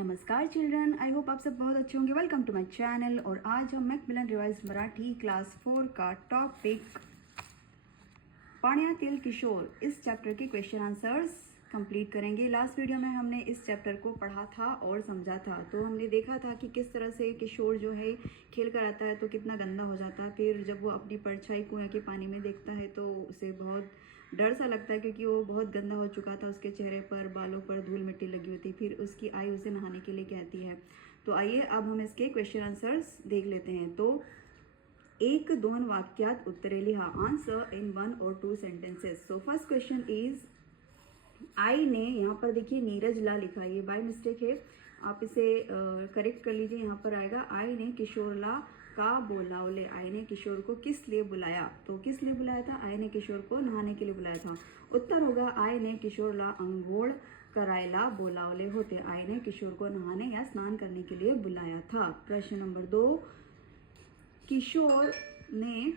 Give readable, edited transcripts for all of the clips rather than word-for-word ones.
नमस्कार children, I hope आप सब बहुत अच्छे होंगे। Welcome to my channel. और आज हम मैकमिलन रिवाइज मराठी क्लास 4 का टॉपिक पाण्यातील किशोर इस चैप्टर के क्वेश्चन आंसर्स कंप्लीट करेंगे। लास्ट वीडियो में हमने इस चैप्टर को पढ़ा था और समझा था। तो हमने देखा था कि किस तरह से किशोर जो है खेल कर आता है तो कितना गंदा हो जाता है। फिर जब वो अपनी परछाई कुएं के पानी में देखता है तो उसे बहुत डर सा लगता है, क्योंकि वो बहुत गंदा हो चुका था। उसके चेहरे पर, बालों पर धूल मिट्टी लगी हुई थी। फिर उसकी आई उसे नहाने के लिए कहती है। तो आइए अब हम इसके क्वेश्चन आंसर्स देख लेते हैं। तो 1-2 वाक्यात उत्तरे लिहा। Answer in 1 or 2 sentences. So first question is, I ने, यहाँ पर देखिए नीरज ला लिखा है, ये बाय मिस्टेक है, आप इसे करेक्ट कर लीजिए। यहाँ पर आएगा आई ने किशोर ला का बोलावले। आई ने किशोर को किस लिए बुलाया? तो किस लिए बुलाया था? आई ने किशोर को नहाने के लिए बुलाया था। उत्तर होगा आई ने किशोरला अंघोळ करायला बोलावले होते। आई ने किशोर को नहाने या स्नान करने के लिए बुलाया था। प्रश्न नंबर 2, किशोर ने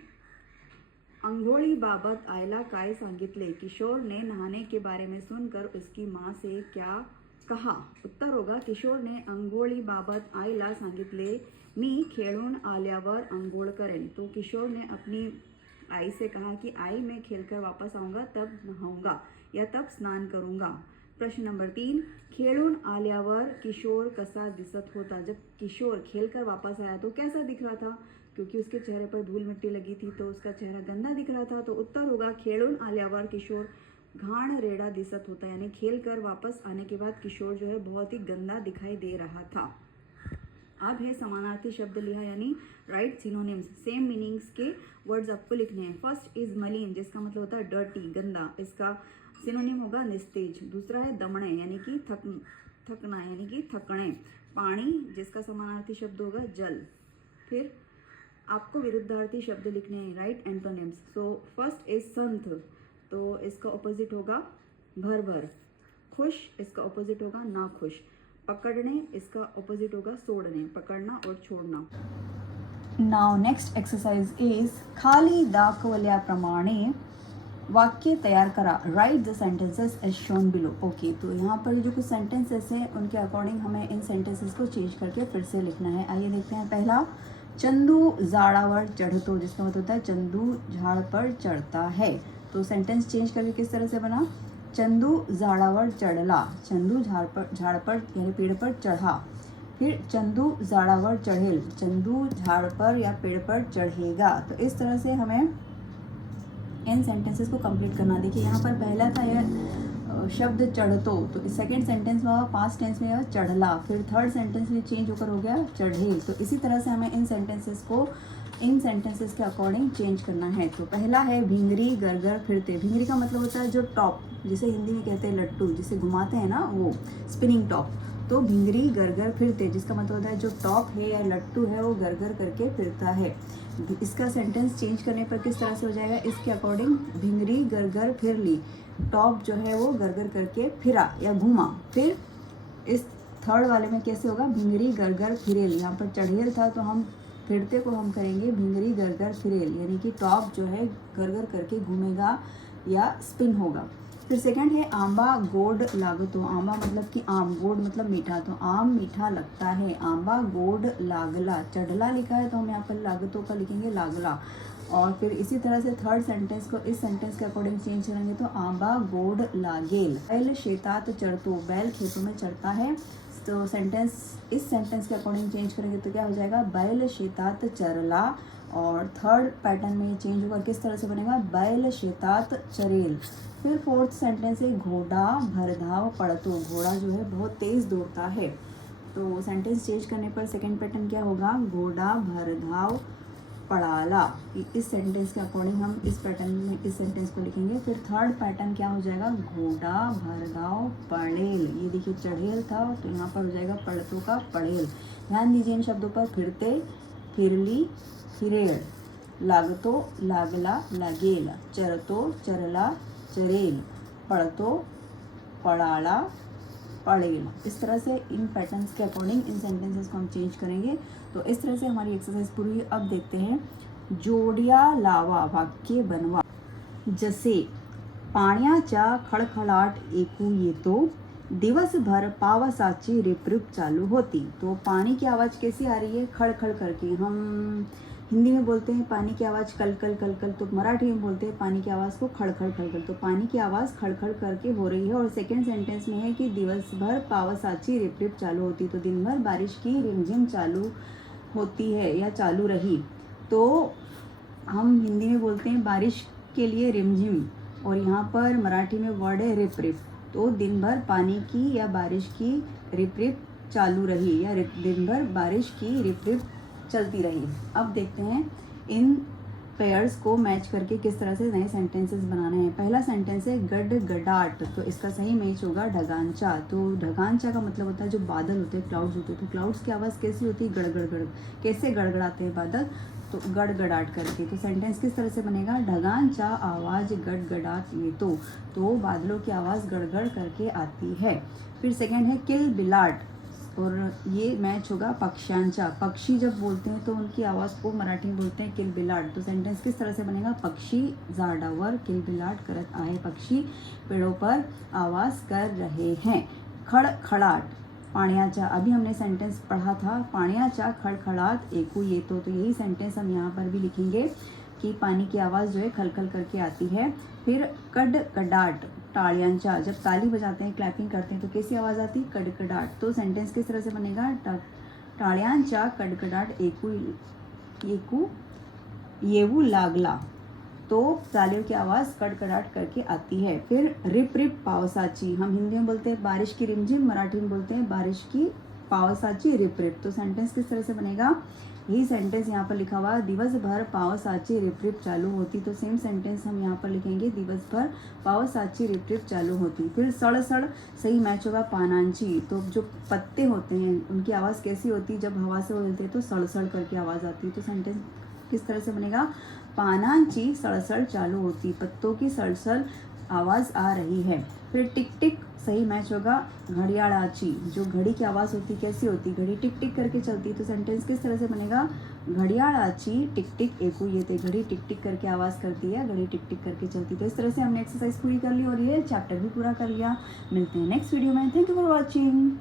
अंघोळीबाबत आईला काय सांगितले? किशोर ने नहाने के बारे में सुनकर उसकी माँ से क्या कहा? उत्तर होगा किशोर ने अंघोळीबाबत आईला सांगितले, मी खेळून आल्यावर अंघोळ करेन। तो किशोर ने अपनी आई से कहा कि आई मैं खेलकर वापस आऊँगा तब नहाऊंगा या तब स्नान करूँगा। प्रश्न नंबर 3, खेळून आल्यावर किशोर कसा दिसत होता? जब किशोर खेलकर वापस आया तो कैसा दिख रहा था? क्योंकि उसके चेहरे पर धूल मिट्टी लगी थी तो उसका चेहरा गंदा दिख रहा था। तो उत्तर होगा खेळून आल्यावर किशोर घाणेरडा दिसत होता, यानी खेल कर वापस आने के बाद किशोर जो है बहुत ही गंदा दिखाई दे रहा था। अब है समानार्थी शब्द लिहा, यानी राइट सिनोनिम्स, सेम मीनिंग्स के वर्ड्स आपको लिखने हैं। फर्स्ट इज मलिन, जिसका मतलब होता है डर्टी, गंदा, इसका सिनोनिम होगा निस्तेज। दूसरा है दमणे, यानी कि थकना, यानी कि थकणे। पानी, जिसका समानार्थी शब्द होगा जल। फिर आपको विरुद्धार्थी शब्द लिखने हैं, right antonyms. So first is संथ, तो इसका ऑपोजिट होगा भर भर। खुश, इसका ऑपोजिट होगा ना खुश। पकड़ने, इसका ऑपोजिट होगा सोड़ने, पकड़ना और छोड़ना। नाउ नेक्स्ट एक्सरसाइज इज, खाली दाखवल्याप्रमाणे वाक्य तैयार करा। Write the sentences as shown below. Okay, तो यहाँ पर जो कुछ सेंटेंसेस हैं उनके अकॉर्डिंग हमें इन सेंटेंसेस को चेंज करके फिर से लिखना है। आइए देखते हैं। पहला, चंदू झाड़ावर चढ़तो, जिसका मतलब होता है चंदू झाड़ पर चढ़ता है। तो सेंटेंस चेंज करके किस तरह से बना? चंदू झाड़ावर चढ़ला, चंदू झाड़ पर यानी पेड़ पर चढ़ा। फिर चंदू झाड़ावर चढ़ेल, चंदू झाड़ पर या पेड़ पर चढ़ेगा। तो इस तरह से हमें इन सेंटेंसेस को कंप्लीट करना। देखिए यहाँ पर पहला था यह शब्द चढ़तो, तो सेकंड सेंटेंस में पास्ट टेंस में यह चढ़ला, फिर थर्ड सेंटेंस में चेंज होकर हो गया चढ़ेल। तो इसी तरह से हमें इन सेंटेंसेस के अकॉर्डिंग चेंज करना है। तो पहला है भिंगरी गरगर फिरते। भिंगरी का मतलब होता है जो टॉप, जिसे हिंदी में कहते हैं लट्टू, जिसे घुमाते हैं ना, वो स्पिनिंग टॉप। तो भिंगरी गरगर फिरते, जिसका मतलब होता है जो टॉप है या लट्टू है वो गरगर करके फिरता है। इसका सेंटेंस चेंज करने पर किस तरह से हो जाएगा? इसके अकॉर्डिंग, भिंगरी गरगर फिर ली, टॉप जो है वो गरगर करके फिरा या घूमा। फिर इस थर्ड वाले में कैसे होगा? भिंगरी गरगर फिरेल, यहाँ पर चढ़ेल था तो हम फिरते को हम करेंगे भिंगरी गरगर फिरेल, यानी कि टॉप जो है गरगर करके घूमेगा या स्पिन होगा। फिर सेकंड है आंबा गोड लागतो। आंबा मतलब कि आम, गोड मतलब मीठा, तो आम मीठा लगता है। आंबा गोड लागला, चढ़ला लिखा है तो हम यहाँ पर लागतो का लिखेंगे लागला। और फिर इसी तरह से थर्ड सेंटेंस को इस सेंटेंस के अकॉर्डिंग चेंज करेंगे तो आंबा गोड लागेल। बैल शेतात चढ़तो, बैल खेतों में चढ़ता है। तो इस सेंटेंस के अकॉर्डिंग चेंज करेंगे तो क्या हो जाएगा? बैल शेतात चरला। और थर्ड पैटर्न में चेंज होकर किस तरह से बनेगा? बैल शेतात चरेल। फिर फोर्थ सेंटेंस है घोड़ा भरधाव पड़तो। घोड़ा जो है बहुत तेज़ दौड़ता है। तो सेंटेंस चेंज करने पर सेकंड पैटर्न क्या होगा? घोड़ा भरधाव पड़ाला। इस सेंटेंस के अकॉर्डिंग हम इस पैटर्न में इस सेंटेंस को लिखेंगे। फिर थर्ड पैटर्न क्या हो जाएगा? घोड़ा भरधाव पड़ेल। ये देखिए चढ़ेल था तो यहाँ पर हो जाएगा पड़तों का पड़ेल। ध्यान दीजिए इन शब्दों पर, फिरते फिरली फिरेल, लागतो लागला लागेल, चरतो चरला चरेल, पड़तो पड़ाला पड़ेल। इस तरह से इन पैटर्न्स के अकॉर्डिंग इन सेंटेंसेस को हम चेंज करेंगे। तो इस तरह से हमारी एक्सरसाइज पूरी हुई। अब देखते हैं, जोड्या लावा, वाक्य बनवा। जसे पाण्याचा खळखळाट ऐकू येतो, दिवस भर पावसाची रिपरिप चालू होती। तो पानी की आवाज़ कैसी आ रही है? खड़ खड़ करके। हम हिंदी में बोलते हैं पानी की आवाज़ कल कल कल कल, तो मराठी में बोलते हैं पानी की आवाज़ को खड़ खड़ खड़ खड़। तो पानी की आवाज़ खड़ खड़ करके हो रही है। और सेकेंड सेंटेंस में है कि दिवस भर पावसाची रिपरिप चालू होती। तो दिन भर बारिश की रिमझिम चालू होती है या चालू रही। तो हम हिंदी में बोलते हैं बारिश के लिए रिमझिम, और यहाँ पर मराठी में वर्ड है रिप रिप। तो दिन भर पानी की या बारिश की रिप रिप चालू रही, या दिन भर बारिश की रिप रिप चलती रही। अब देखते हैं इन पेयर्स को मैच करके किस तरह से नए सेंटेंसेस बनाने हैं। पहला सेंटेंस है गड गडाट, तो इसका सही मैच होगा ढगांचा। तो ढगांचा का मतलब होता है जो बादल होते हैं, क्लाउड्स होते हैं। तो क्लाउड्स की आवाज़ कैसी होती है? गड़गड़ गड़। कैसे गड़गड़ाते हैं बादल? तो गड़गड़ाट करके। तो सेंटेंस किस तरह से बनेगा? ढगांचा आवाज़ गड़गड़ात ये तो बादलों की आवाज़ गड़गड़ करके आती है। फिर सेकेंड है किल बिलाट, और ये मैच होगा पक्ष्यांचा। पक्षी जब बोलते हैं तो उनकी आवाज़ को मराठी में बोलते हैं किलबिलाट। तो सेंटेंस किस तरह से बनेगा? पक्षी झाडावर किलबिलाट करत आहे, पक्षी पेड़ों पर आवाज़ कर रहे हैं। खड़खड़ाट पाण्याचा, अभी हमने सेंटेंस पढ़ा था, पाण्याचा खड़खड़ाट एकू येतो। तो यही सेंटेंस हम यहाँ पर भी लिखेंगे कि पानी की आवाज़ जो है खलखल करके आती है। फिर कडकडाट टाळ्यांचा, जब ताली बजाते हैं, क्लैपिंग करते हैं, तो कैसी आवाज़ आती है? कडकडाट। तो सेंटेंस किस तरह से बनेगा? टाळ्यांचा कडकडाट एकू येऊ लागला। तो तालियों की आवाज़ कड़कड़ाट करके आती है। फिर रिप रिप पावसाची, हम हिंदी में बोलते हैं बारिश की रिमझिम, मराठी में बोलते हैं बारिश की पावसाची रिप रिप। तो सेंटेंस किस तरह से बनेगा? यही सेंटेंस यहाँ पर लिखा हुआ, दिवस भर पावसाची रिप रिप चालू होती। तो सेम सेंटेंस हम यहाँ पर लिखेंगे, दिवस भर पावसाची रिप रिप चालू होती। फिर सड़सड़, सही मैच होगा पानांची। तो जो पत्ते होते हैं उनकी आवाज़ कैसी होती है? जब हवा से उड़ते हैं तो सड़सड़ करके आवाज़ आती है। तो सेंटेंस किस तरह से बनेगा? पानांची सड़सड़ चालू होती, पत्तों की सड़सड़ आवाज़ आ रही है। फिर टिक टिक, सही मैच होगा घड़ियाळाची। जो घड़ी की आवाज़ होती कैसी होती? घड़ी टिक टिक करके चलती। तो सेंटेंस किस तरह से बनेगा? घड़ियाळाची टिक टिक एकू येते, घड़ी टिक टिक करके आवाज़ करती है, घड़ी टिक टिक करके चलती। तो इस तरह से हमने एक्सरसाइज पूरी कर ली और ये चैप्टर भी पूरा कर लिया। मिलते हैं नेक्स्ट वीडियो में। Thank you for watching.